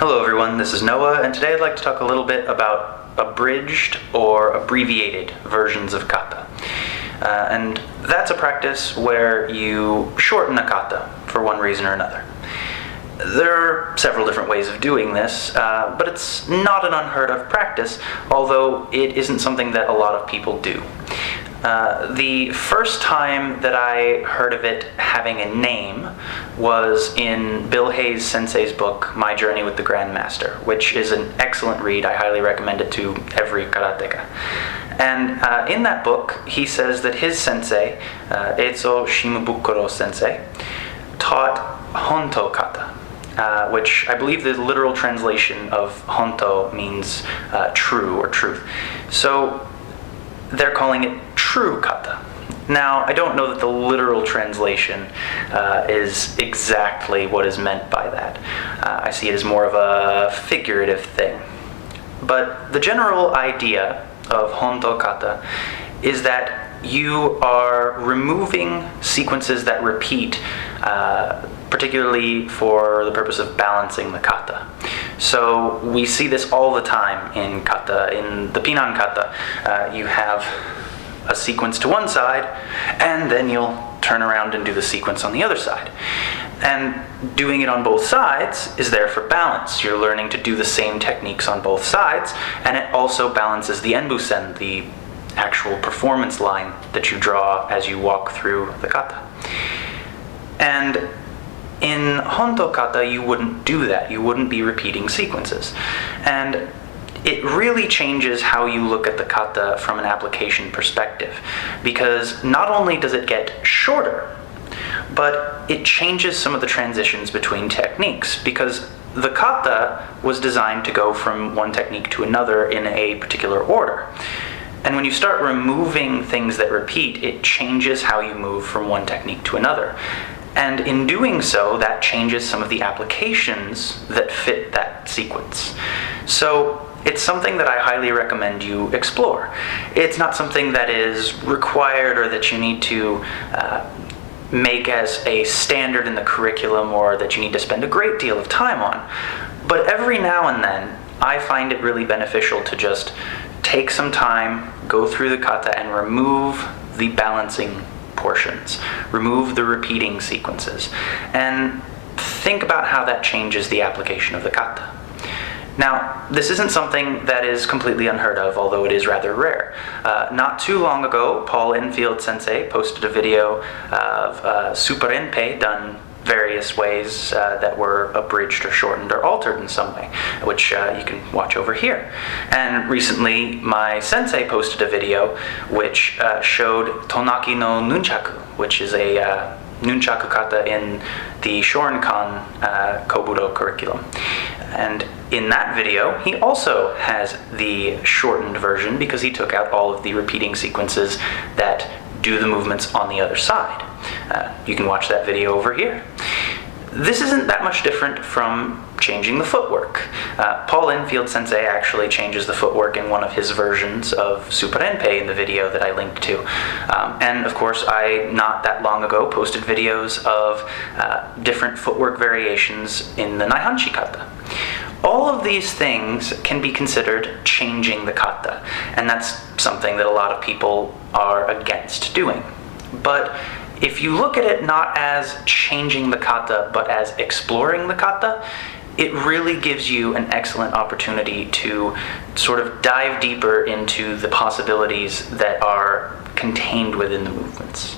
Hello everyone, this is Noah, and today I'd like to talk a little bit about abridged or abbreviated versions of kata. And that's a practice where you shorten a kata for one reason or another. There are several different ways of doing this, but it's not an unheard of practice, although it isn't something that a lot of people do. The first time that I heard of it having a name was in Bill Hayes Sensei's book, My Journey with the Grandmaster, which is an excellent read. I highly recommend it to every karateka. And in that book, he says that his sensei, Eizo Shimabukuro sensei, taught Honto kata, which I believe the literal translation of Honto means true or truth. So they're calling it true kata. Now, I don't know that the literal translation is exactly what is meant by that. I see it as more of a figurative thing. But the general idea of Honto kata is that you are removing sequences that repeat, particularly for the purpose of balancing the kata. So we see this all the time in kata. In the Pinan kata, you have a sequence to one side, and then you'll turn around and do the sequence on the other side. And doing it on both sides is there for balance. You're learning to do the same techniques on both sides, and it also balances the enbusen, the actual performance line that you draw as you walk through the kata. And in Honto kata, you wouldn't do that. You wouldn't be repeating sequences. And it really changes how you look at the kata from an application perspective, because not only does it get shorter, but it changes some of the transitions between techniques, because the kata was designed to go from one technique to another in a particular order. And when you start removing things that repeat, it changes how you move from one technique to another. And in doing so, that changes some of the applications that fit that sequence. So it's something that I highly recommend you explore. It's not something that is required or that you need to make as a standard in the curriculum or that you need to spend a great deal of time on. But every now and then, I find it really beneficial to just take some time, go through the kata, and remove the balancing portions, remove the repeating sequences, and think about how that changes the application of the kata. Now, this isn't something that is completely unheard of, although it is rather rare. Not too long ago, Paul Enfield Sensei posted a video of Suparenpei done various ways that were abridged or shortened or altered in some way, which you can watch over here. And recently, my sensei posted a video which showed Tonaki no Nunchaku, which is a nunchaku kata in the Shorinkan Kobudo curriculum. And in that video, he also has the shortened version because he took out all of the repeating sequences that do the movements on the other side. You can watch that video over here. This isn't that much different from changing the footwork. Paul Enfield Sensei actually changes the footwork in one of his versions of Suparenpei in the video that I linked to. And of course, I, not that long ago, posted videos of different footwork variations in the Naihanchi kata. All of these things can be considered changing the kata, and that's something that a lot of people are against doing. But if you look at it not as changing the kata, but as exploring the kata, it really gives you an excellent opportunity to sort of dive deeper into the possibilities that are contained within the movements.